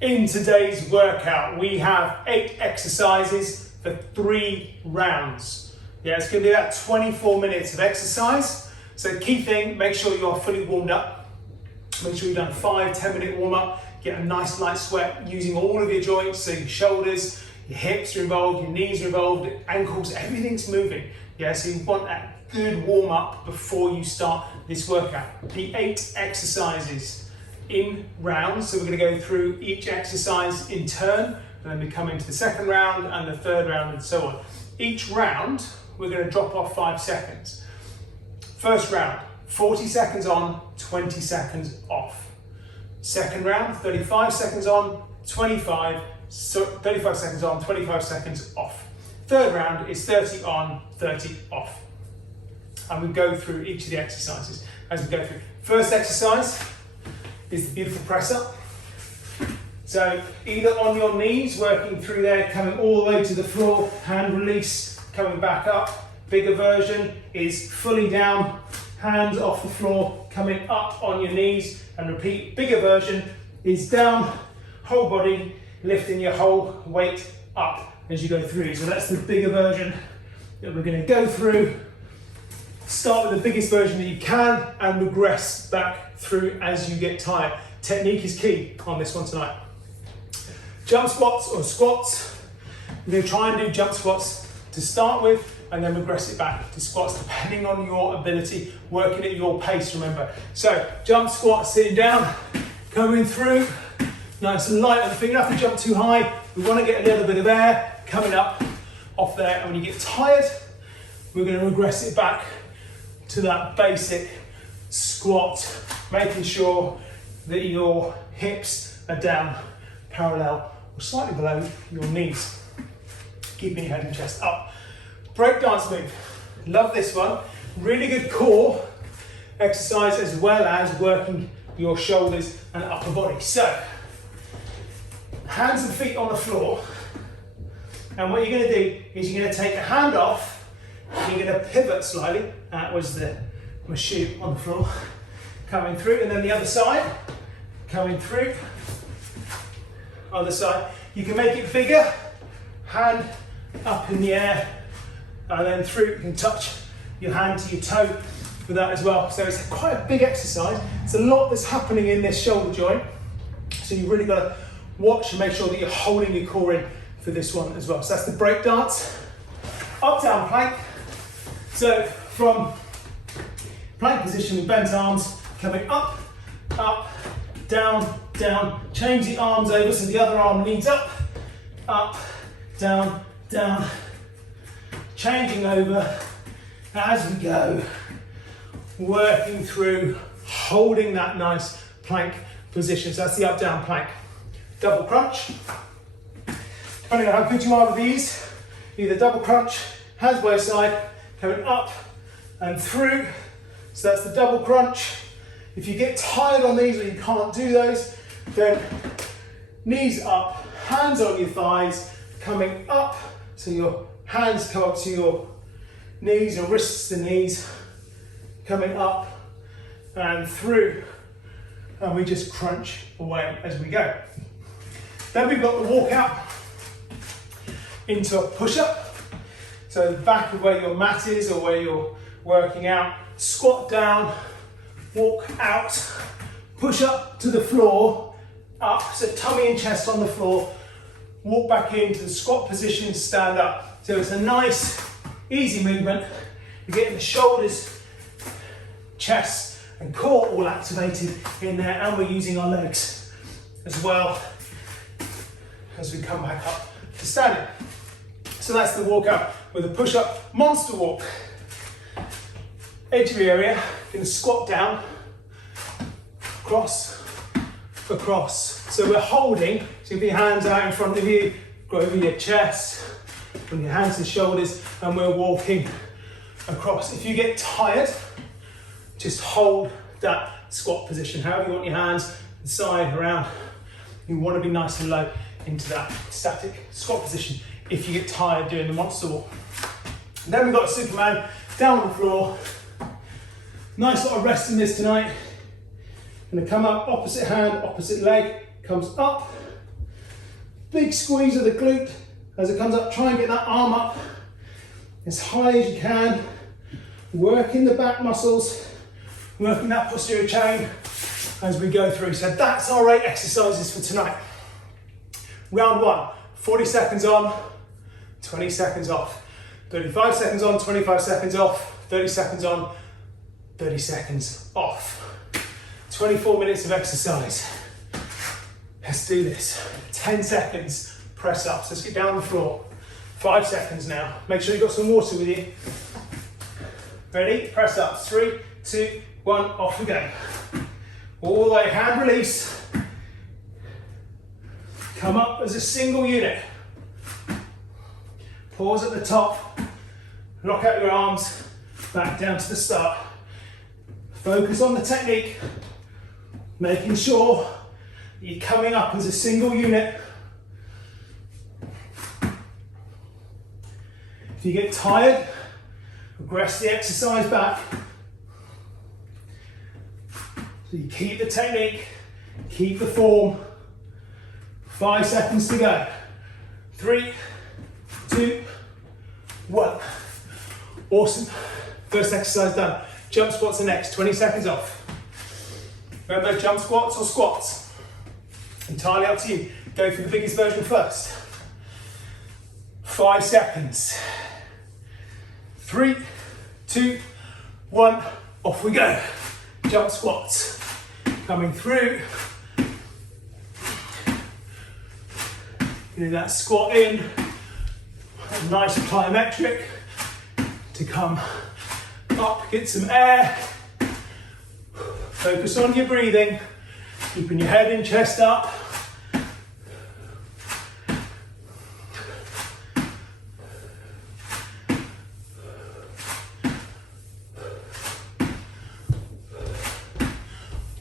In today's workout, we have 8 exercises for 3 rounds. Yeah, it's going to be about 24 minutes of exercise. So key thing, make sure you are fully warmed up. Make sure you've done a 5-10 minute warm up. Get a nice light sweat using all of your joints, so your shoulders, your hips are involved, your knees are involved, ankles, everything's moving. Yeah, so you want that good warm up before you start this workout. The 8 exercises in rounds, so we're going to go through each exercise in turn, and then we come into the second round and the third round and so on. Each round, we're going to drop off 5 seconds. First round, 40 seconds on, 20 seconds off. Second round, 35 seconds on, 35 seconds on, 25 seconds off. Third round is 30 on, 30 off. And we go through each of the exercises as we go through. First exercise is the beautiful press up. So either on your knees, working through there, coming all the way to the floor, hand release, coming back up. Bigger version is fully down, hands off the floor, coming up on your knees, and repeat. Bigger version is down, whole body, lifting your whole weight up as you go through. So that's the bigger version that we're going to go through. Start with the biggest version that you can and regress back through as you get tired. Technique is key on this one tonight. Jump squats or squats. We're going to try and do jump squats to start with and then regress it back to squats depending on your ability, working at your pace, remember. So jump squat, sitting down, coming through, nice and light on the feet. You don't have to jump too high. We want to get a little bit of air coming up off there, and when you get tired, we're going to regress it back to that basic squat, making sure that your hips are down parallel or slightly below your knees, keeping your head and chest up. Breakdance move, love this one. Really good core exercise as well as working your shoulders and upper body. So, hands and feet on the floor, and what you're going to do is you're going to take a hand off, and you're going to pivot slightly. That was my shoe on the floor, coming through, and then the other side, coming through, other side. You can make it bigger, hand up in the air, and then through. You can touch your hand to your toe with that as well. So it's quite a big exercise. It's a lot that's happening in this shoulder joint, so you've really got to watch and make sure that you're holding your core in for this one as well. So that's the break dance. Up, down, plank. So from plank position with bent arms, coming up, up, down, down. Change the arms over so the other arm leads up, down, down. Changing over as we go. Working through, holding that nice plank position. So that's the up, down plank. Double crunch. Depending on how good you are with these, either double crunch, hands by your side, coming up and through. So that's the double crunch. If you get tired on these or you can't do those, then knees up, hands on your thighs, coming up. So your hands come up to your knees, your wrists to knees, coming up and through. And we just crunch away as we go. Then we've got the walkout into a push-up. So the back of where your mat is or where you're working out, squat down, walk out, push up to the floor, up, so tummy and chest on the floor, walk back into the squat position, stand up. So it's a nice, easy movement. You're getting the shoulders, chest and core all activated in there, and we're using our legs as well as we come back up to standing. So that's the walkout with a push-up monster walk. Edge of your area, going to squat down, across, across. So we're holding, so if your hands out in front of you, go over your chest, bring your hands to the shoulders, and we're walking across. If you get tired, just hold that squat position. However you want your hands, the side, around. You want to be nice and low into that static squat position if you get tired doing the monster walk. And then we've got Superman down on the floor. Nice lot of rest in this tonight. Gonna come up, opposite hand, opposite leg, comes up, Big squeeze of the glute as it comes up. Try and get that arm up as high as you can. Working the back muscles, working that posterior chain as we go through. So that's our 8 exercises for tonight. Round 1, 40 seconds on, 20 seconds off. 35 seconds on, 25 seconds off, 30 seconds on, 30 seconds off. 24 minutes of exercise. Let's do this. 10 seconds, press ups. Let's get down on the floor. 5 seconds now. Make sure you've got some water with you. Ready? Press ups. 3, 2, 1, off we go. All the way, hand release. Come up as a single unit. Pause at the top. Lock out your arms. Back down to the start. Focus on the technique. Making sure that you're coming up as a single unit. If you get tired, progress the exercise back. So you keep the technique, keep the form. 5 seconds to go. 3, 2, 1. Awesome. First exercise done. Jump squats are next. 20 seconds off. Remember, jump squats or squats. Entirely up to you. Go for the biggest version first. 5 seconds. 3, 2, 1. Off we go. Jump squats. Coming through. Getting that squat in. A nice plyometric to come up, get some air. Focus on your breathing, keeping your head and chest up.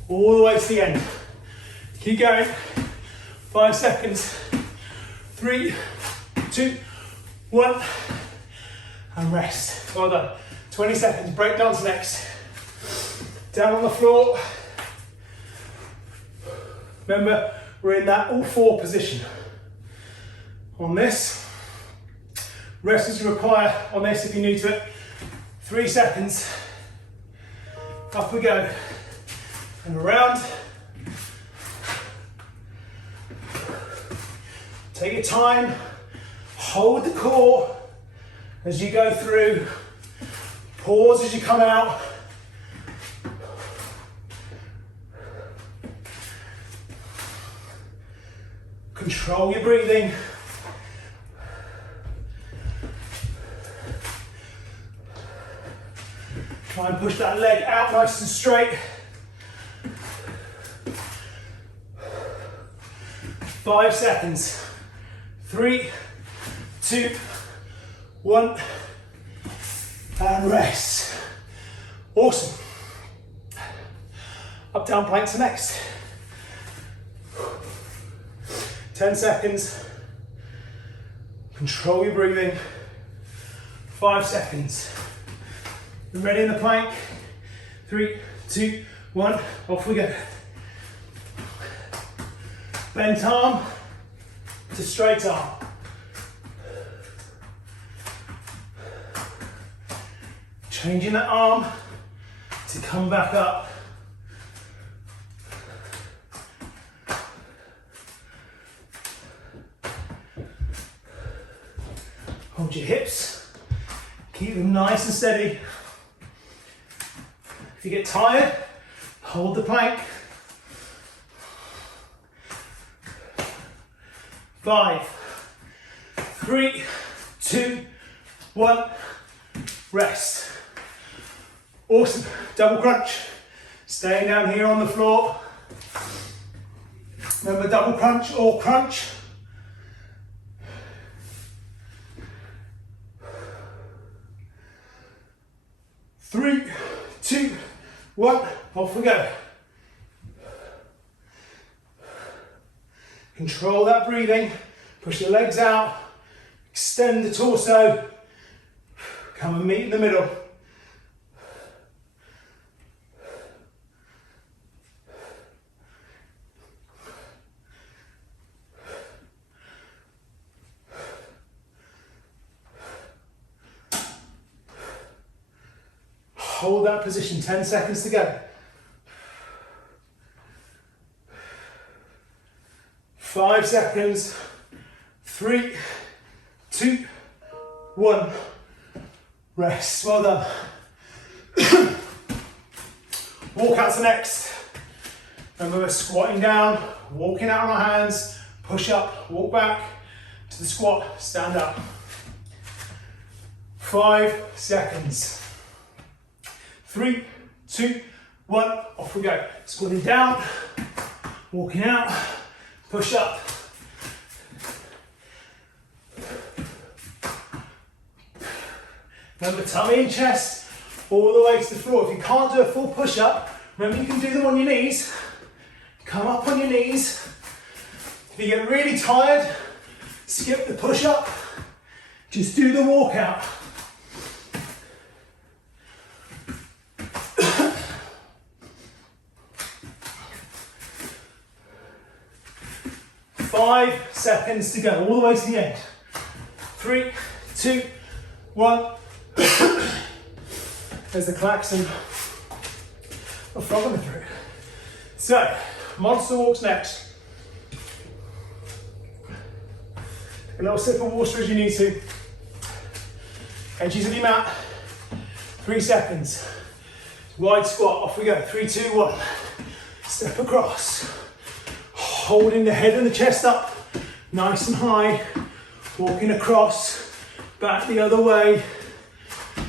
All the way to the end. Keep going. 5 seconds. 3, 2, 1. And rest. Well done. 20 seconds. Breakdance next. Down on the floor. Remember, we're in that all 4 position. On this. Rest as you require on this if you're new to it. 3 seconds. Up we go. And around. Take your time. Hold the core as you go through. Pause as you come out. Control your breathing. Try and push that leg out nice and straight. 5 seconds. 3, 2, 1. And rest. Awesome. Up down planks are next. 10 seconds. Control your breathing. 5 seconds. You're ready in the plank. 3, 2, 1. Off we go. Bent arm to straight arm. Changing that arm to come back up. Hold your hips, keep them nice and steady. If you get tired, hold the plank. 5, 3, 2, 1, rest. Awesome, double crunch. Staying down here on the floor. Remember, double crunch or crunch. Three, 2, 1, off we go. Control that breathing, push the legs out, extend the torso, come and meet in the middle. Hold that position, 10 seconds to go. 5 seconds, 3, 2, 1, rest, well done. Walkouts are next. Remember, we're squatting down, walking out on our hands, push up, walk back to the squat, stand up. 5 seconds. 3, 2, 1, off we go. Squatting down, walking out, push up. Remember, tummy and chest all the way to the floor. If you can't do a full push up, remember you can do them on your knees. Come up on your knees. If you get really tired, skip the push up. Just do the walkout. Five seconds to go, all the way to the end. 3, 2, 1. There's the klaxon of frog on the throat. So, monster walks next. A little sip of water as you need to. Edges of your mat. 3 seconds. Wide squat, off we go. 3, 2, 1. Step across. Holding the head and the chest up, nice and high. Walking across, back the other way.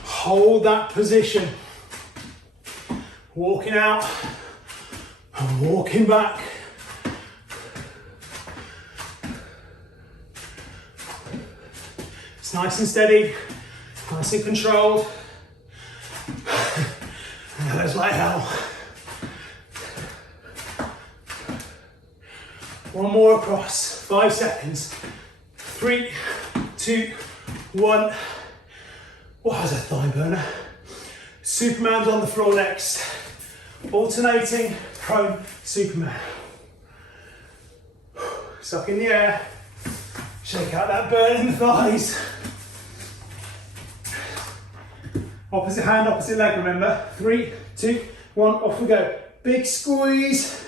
Hold that position. Walking out and walking back. It's nice and steady, nice and controlled. It's like hell. One more across, 5 seconds. 3, 2, 1. Wow, that's a thigh burner. Superman's on the floor next. Alternating, prone, Superman. Suck in the air. Shake out that burn in the thighs. Opposite hand, opposite leg, remember. 3, 2, 1, off we go. Big squeeze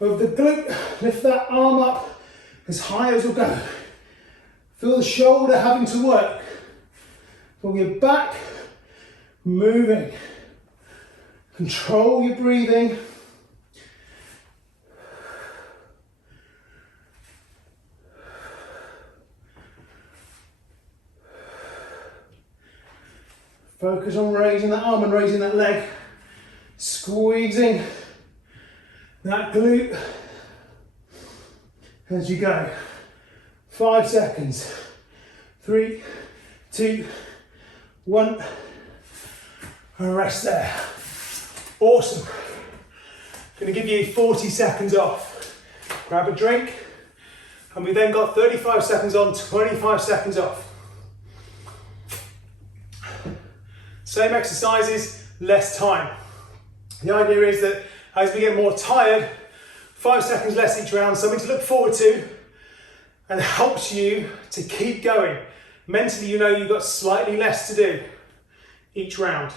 of the glute. Lift that arm up as high as we'll go. Feel the shoulder having to work. Feel your back moving. Control your breathing. Focus on raising that arm and raising that leg. Squeezing that glute as you go. 5 seconds. 3, 2, 1. And rest there. Awesome. Going to give you 40 seconds off. Grab a drink. And we then got 35 seconds on, 25 seconds off. Same exercises, less time. The idea is that as we get more tired, 5 seconds less each round, something to look forward to, and helps you to keep going. Mentally, you know you've got slightly less to do each round.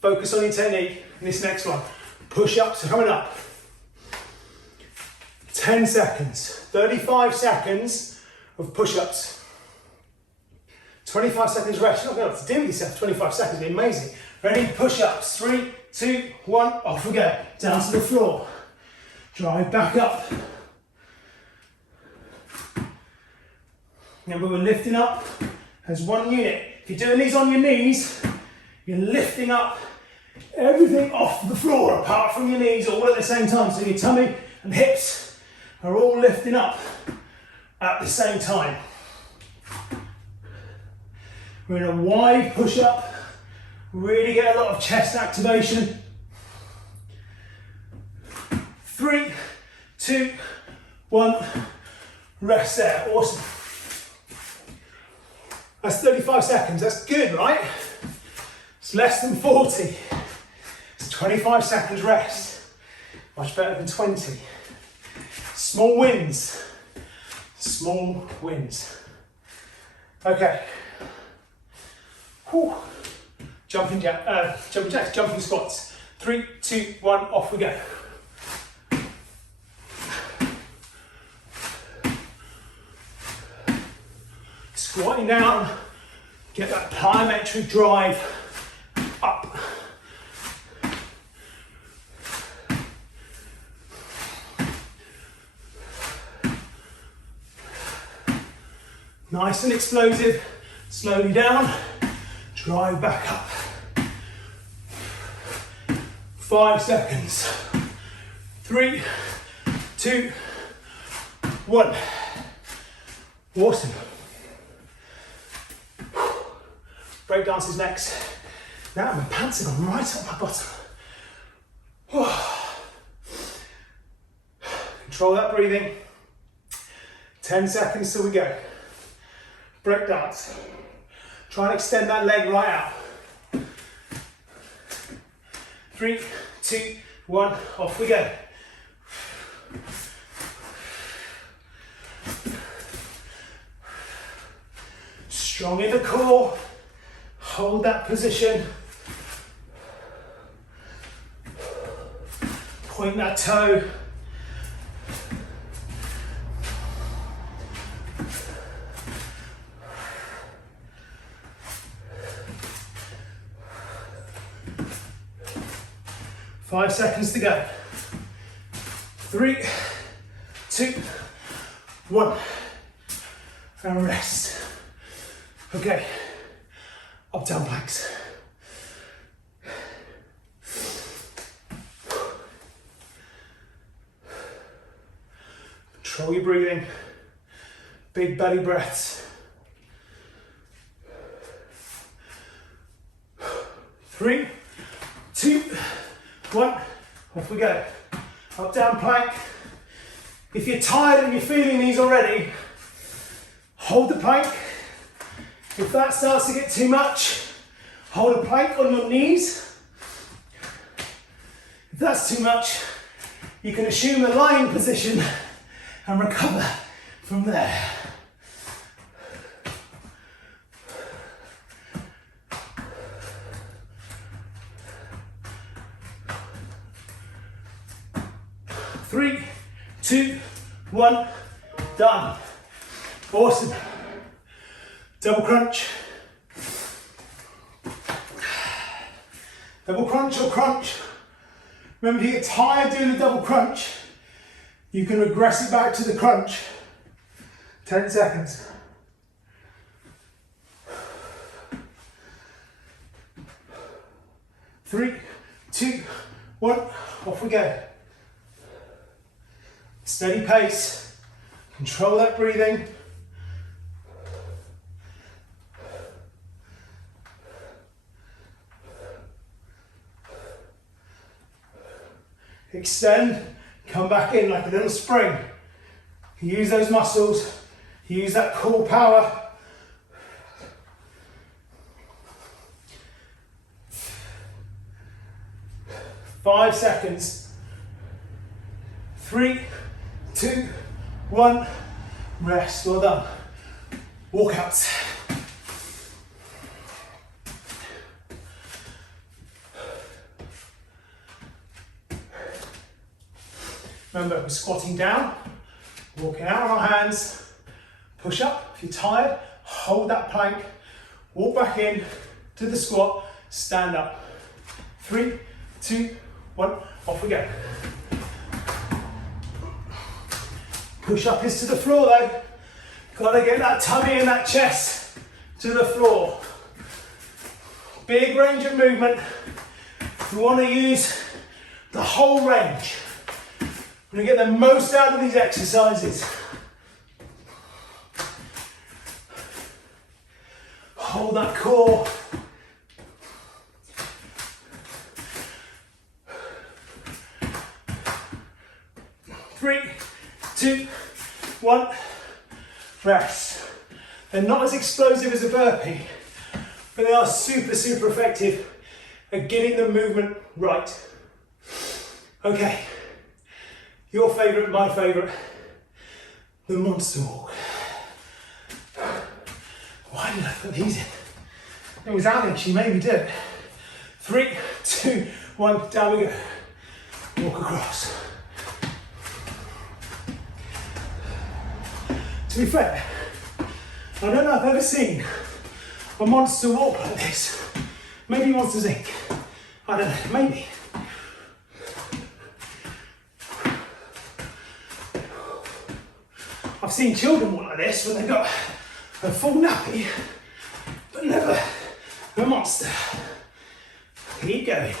Focus on your technique. And this next one, push-ups are coming up. 10 seconds, 35 seconds of push-ups. 25 seconds rest. You're not going to have to do with yourself. 25 seconds would be amazing. Ready? Push-ups. 3, 2, 1. Off we go. Down to the floor. Drive back up. Remember, we're lifting up as one unit. If you're doing these on your knees, you're lifting up everything off the floor apart from your knees all at the same time. So your tummy and hips are all lifting up at the same time. We're in a wide push-up. Really get a lot of chest activation. 3, 2, 1. Rest there. Awesome. That's 35 seconds. That's good, right? It's less than 40. It's 25 seconds rest. Much better than 20. Small wins. Small wins. Okay. Whew. jumping jacks, jumping squats. 3, 2, 1, off we go. Squatting down, get that plyometric drive up. Nice and explosive, slowly down, drive back up. 5 seconds. 3, 2, 1. Awesome. Breakdance is next. Now my pants have gone right up my bottom. Control that breathing. 10 seconds till we go. Breakdance. Try and extend that leg right out. 3, 2, 1, off we go. Strong in the core. Hold that position. Point that toe. Five seconds to go. 3, 2, 1. And rest. Okay. Up down planks. Control your breathing. Big belly breaths. 3, 2, 1, off we go. Up down plank. If you're tired and you're feeling these already, hold the plank. If that starts to get too much, hold a plank on your knees. If that's too much, you can assume a lying position and recover from there. Three, 2, 1, done. Awesome. Double crunch. Double crunch or crunch. Remember, if you get tired doing the double crunch, you can regress it back to the crunch. 10 seconds. Three, 2, 1, off we go. Steady pace, control that breathing. Extend, come back in like a little spring. Use those muscles, use that core power. Five seconds. 3, 2, 1, rest, well done. Walkouts. Remember, we're squatting down, walking out on our hands, push up. If you're tired, hold that plank, walk back in to the squat, stand up. 3, 2, 1, off we go. Push up is to the floor though. Gotta get that tummy and that chest to the floor. Big range of movement. We want to use the whole range. We're going to get the most out of these exercises. Hold that core. Three, 2, 1, rest. They're not as explosive as a burpee, but they are super, super effective at getting the movement right. Okay. Your favourite, my favourite, the monster walk. Why did I put these in? It was Ali, she made me do it. 3, 2, 1, down we go. Walk across. To be fair, I don't know if I've ever seen a monster walk like this. Maybe Monsters Inc. I don't know, maybe. I've seen children walk like this when they've got a full nappy, but never a monster. Keep going.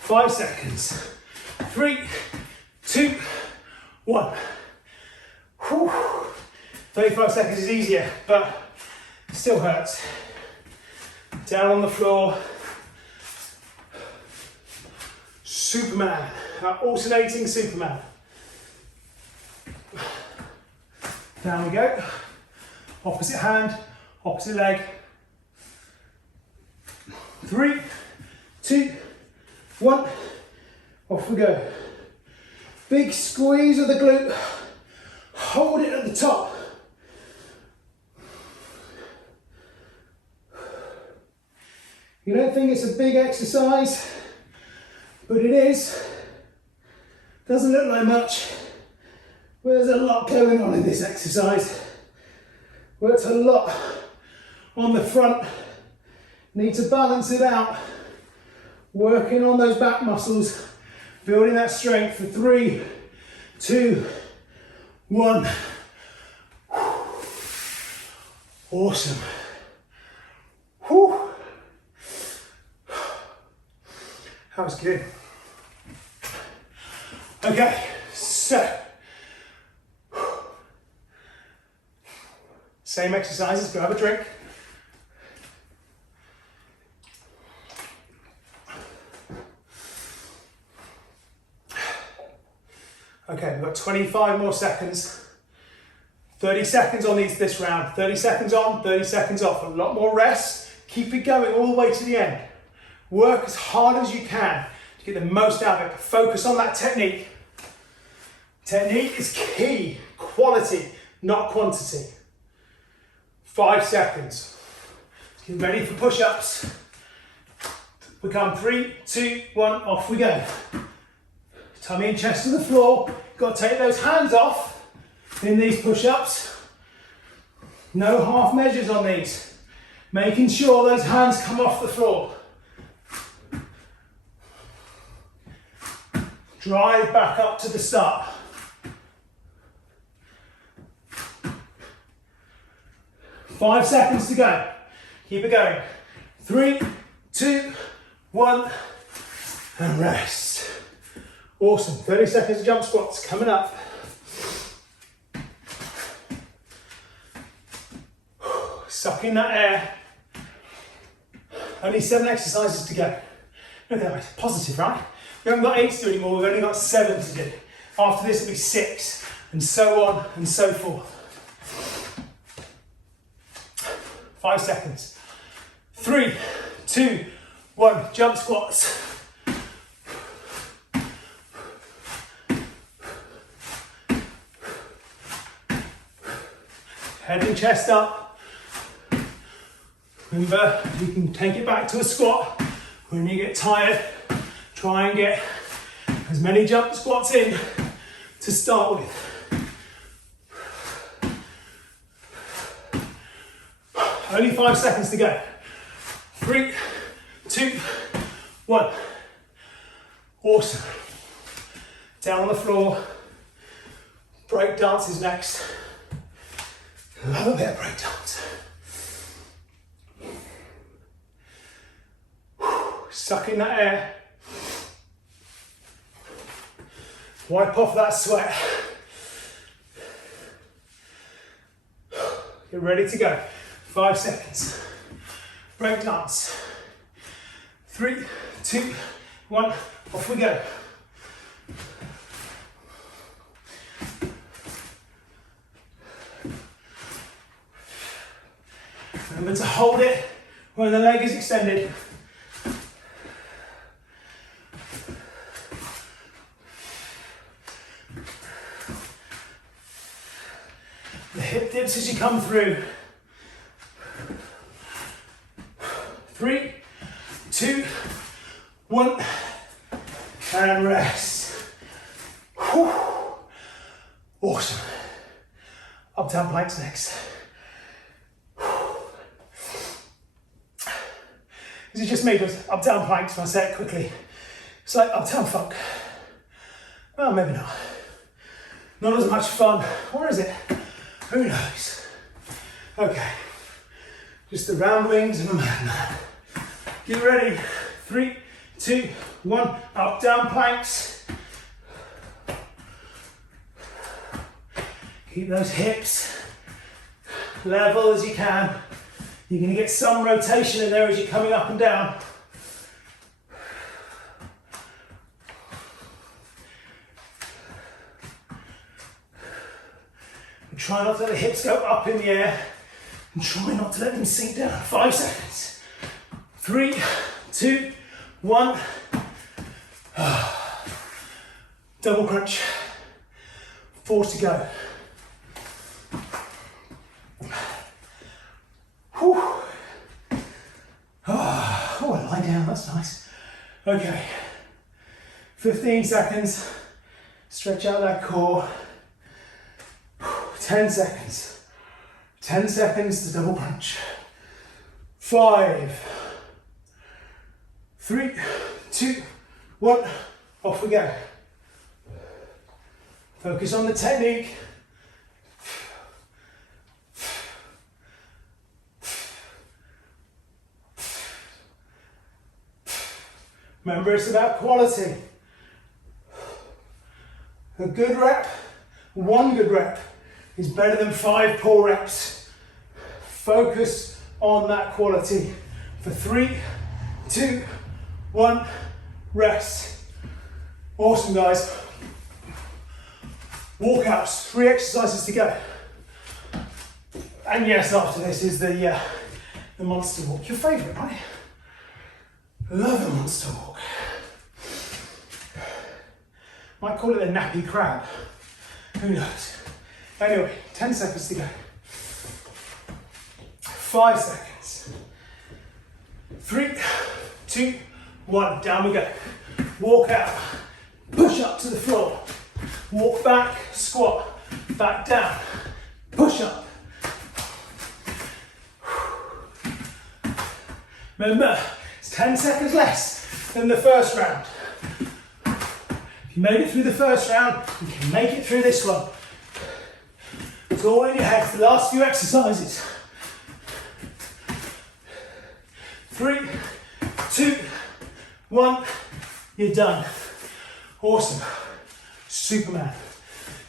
5 seconds. 3, 2, 1. Whew. 35 seconds is easier, but it still hurts. Down on the floor. Superman. Alternating Superman. Down we go. Opposite hand, opposite leg. 3, 2, 1. Off we go. Big squeeze of the glute. Hold it at the top. You don't think it's a big exercise, but it is. Doesn't look like much, but there's a lot going on in this exercise. Works a lot on the front. Need to balance it out. Working on those back muscles, building that strength for 3, 2, 1. Awesome. Whew. That was good. Okay, so same exercises, go have a drink. Okay, we've got 25 more seconds. 30 seconds on this round. 30 seconds on, 30 seconds off. A lot more rest. Keep it going all the way to the end. Work as hard as you can to get the most out of it. Focus on that technique. Technique is key. Quality, not quantity. 5 seconds. Get ready for push-ups. We come 3, 2, 1, off we go. Tummy and chest to the floor. Got to take those hands off in these push-ups. No half measures on these. Making sure those hands come off the floor. Drive back up to the start. Five seconds to go. Keep it going. 3, 2, 1, and rest. Awesome. 30 seconds of jump squats coming up. Suck in that air. Only 7 exercises to go. Look at that, positive, right? We haven't got 8 to do anymore, we've only got 7 to do. After this it'll be 6, and so on and so forth. 5 seconds. 3, 2, 1, jump squats. Head and chest up. Remember, you can take it back to a squat. When you get tired, try and get as many jump squats in to start with. Only 5 seconds to go. 3, 2, 1. Awesome. Down on the floor. Breakdance is next. Love a bit of breakdance. Suck in that air. Wipe off that sweat. Get ready to go. 5 seconds. Breakdance. 3, 2, 1. Off we go. Remember to hold it when the leg is extended. The hip dips as you come through. 3, Whew. Awesome. Up down planks next. This is just me, but up down planks, when I say it quickly, it's like uptown funk. Well, maybe not. Not as much fun, or is it? Who knows? Okay, just the round wings of a madman. Get ready. 3, 2, 1, up, down planks. Keep those hips level as you can. You're going to get some rotation in there as you're coming up and down. And try not to let the hips go up in the air, and try not to let them sink down. 5 seconds. 3, 2, 1. Double crunch. 4 to go. Whew. Oh, I lie down, that's nice. Okay, 15 seconds, stretch out that core. 10 seconds, 10 seconds to double crunch. 5, 3, 2, 1, off we go. Focus on the technique. Remember, it's about quality. A good rep, 1 good rep, is better than 5 poor reps. Focus on that quality. For 3, 2, 1, rest. Awesome, guys. Walkouts, 3 exercises to go. And yes, after this is the monster walk. Your favourite, right? Love the monster walk. Might call it a nappy crab. Who knows? Anyway, 10 seconds to go. 5 seconds. 3, 2, 1. Down we go. Walk out. Push up to the floor. Walk back. Squat. Back down. Push up. Remember, 10 seconds less than the first round. If you made it through the first round, you can make it through this one. It's all in your head for the last few exercises. 3, 2, 1, you're done. Awesome. Superman.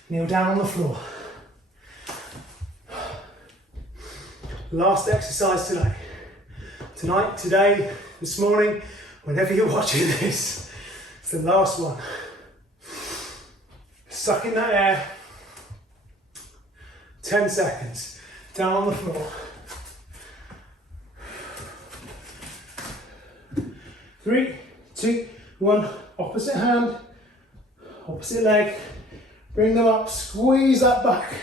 Kneel down on the floor. Last exercise tonight. Tonight, today, this morning, whenever you're watching this, it's the last one. Suck in that air. 10 seconds. Down on the floor. 3, 2, 1. Opposite hand, opposite leg. Bring them up. Squeeze that back.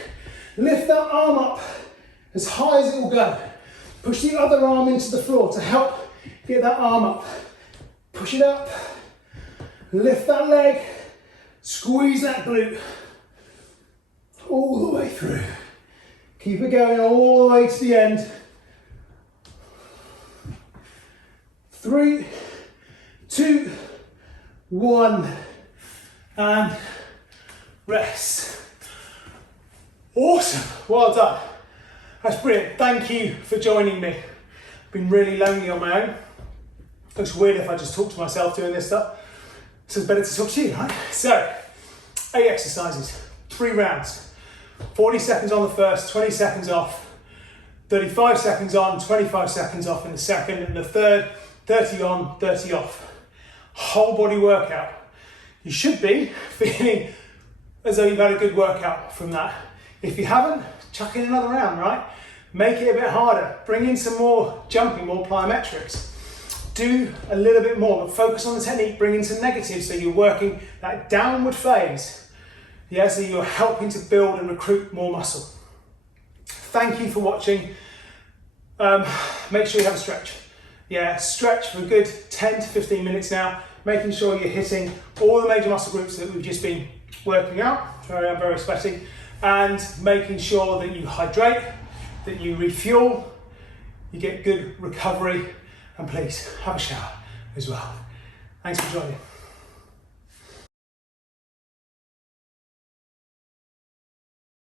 Lift that arm up as high as it will go. Push the other arm into the floor to help get that arm up. Push it up. Lift that leg. Squeeze that glute. All the way through. Keep it going all the way to the end. 3, 2, 1. And rest. Awesome. Well done. That's brilliant. Thank you for joining me. I've been really lonely on my own. Looks weird if I just talk to myself doing this stuff. So it's better to talk to you, right? So, 8 exercises, 3 rounds. 40 seconds on the first, 20 seconds off. 35 seconds on, 25 seconds off in the second. And the third, 30 on, 30 off. Whole body workout. You should be feeling as though you've had a good workout from that. If you haven't, chuck in another round, right? Make it a bit harder. Bring in some more jumping, more plyometrics. Do a little bit more, but focus on the technique. Bring in some negatives so you're working that downward phase. Yeah, so you're helping to build and recruit more muscle. Thank you for watching. Make sure you have a stretch. Yeah, stretch for a good 10 to 15 minutes now, making sure you're hitting all the major muscle groups that we've just been working out, very, very sweaty, and making sure that you hydrate, that you refuel, you get good recovery, and please have a shower as well. Thanks for joining.